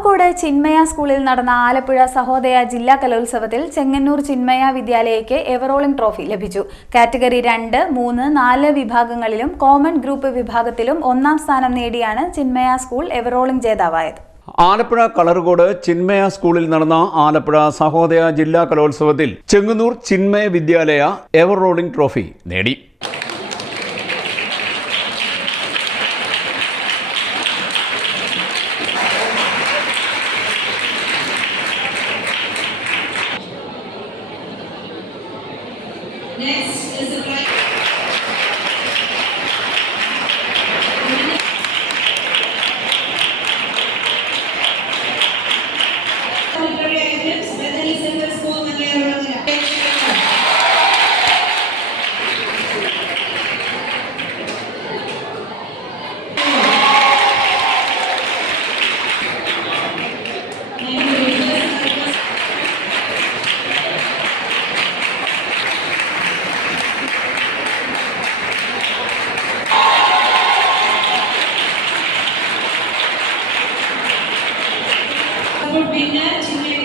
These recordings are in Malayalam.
കളറുകോട് ചിന്മയ സ്കൂളിൽ നടന്ന ആലപ്പുഴ സഹോദയ ജില്ലാ കലോത്സവത്തിൽ ചെങ്ങന്നൂർ ചിന്മയ വിദ്യാലയയ്ക്ക് എവറോളിംഗ് ട്രോഫി ലഭിച്ചു. കാറ്റഗറി രണ്ട് മൂന്ന് നാല് വിഭാഗങ്ങളിലും കോമൺ ഗ്രൂപ്പ് വിഭാഗത്തിലും ഒന്നാം സ്ഥാനം നേടിയാണ് ചിന്മയ സ്കൂൾ എവറോളിംഗ് ജേതാവായത്. ആലപ്പുഴ കളറുകോട് ചിന്മയ സ്കൂളിൽ നടന്ന ആലപ്പുഴ സഹോദയ ജില്ലാ കലോത്സവത്തിൽ Chengannur Chinmaya Vidyalaya ever rolling trophy നേടി. Next is a for being a junior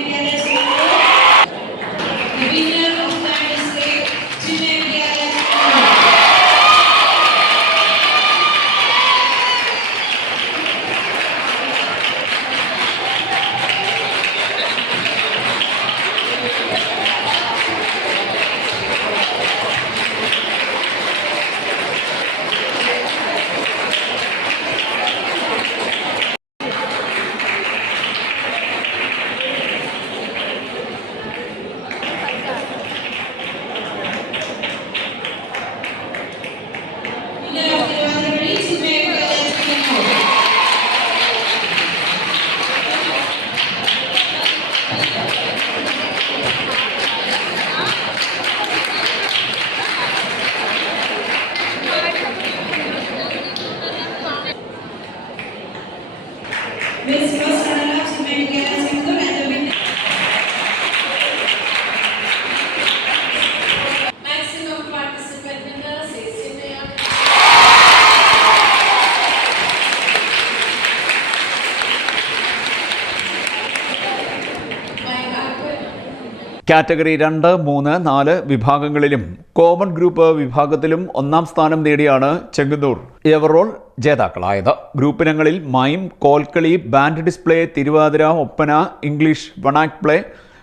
category രണ്ട് മൂന്ന് നാല് വിഭാഗങ്ങളിലും കോമൺ ഗ്രൂപ്പ് വിഭാഗത്തിലും ഒന്നാം സ്ഥാനം നേടിയാണ് ചെങ്ങന്നൂർ. എവറോൾ ജേതാക്കളായത്. ഗ്രൂപ്പിനങ്ങളിൽ mime kolkali band display thiruvathira oppana English one act play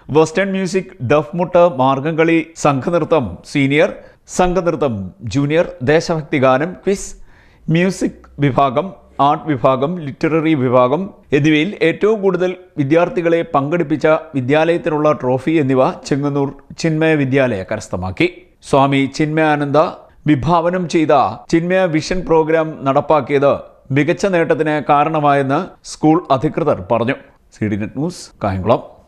western music duffmuttu margamkali സംഘനൃത്തം senior സംഘനൃത്തം ജൂനിയർ ദേശഭക്തി ഗാനം ക്വിസ് മ്യൂസിക് വിഭാഗം ആർട്ട് വിഭാഗം ലിറ്റററി വിഭാഗം എന്നിവയിൽ ഏറ്റവും കൂടുതൽ വിദ്യാർത്ഥികളെ പങ്കെടുപ്പിച്ച വിദ്യാലയത്തിനുള്ള ട്രോഫി എന്നിവ ചെങ്ങന്നൂർ ചിന്മയ വിദ്യാലയ കരസ്ഥമാക്കി. സ്വാമി ചിന്മയാനന്ദ വിഭാവനം ചെയ്ത ചിന്മയ വിഷൻ പ്രോഗ്രാം നടപ്പാക്കിയത് മികച്ച നേട്ടത്തിന് കാരണമായെന്ന് സ്കൂൾ അധികൃതർ പറഞ്ഞു. C D net news Kayamkulam.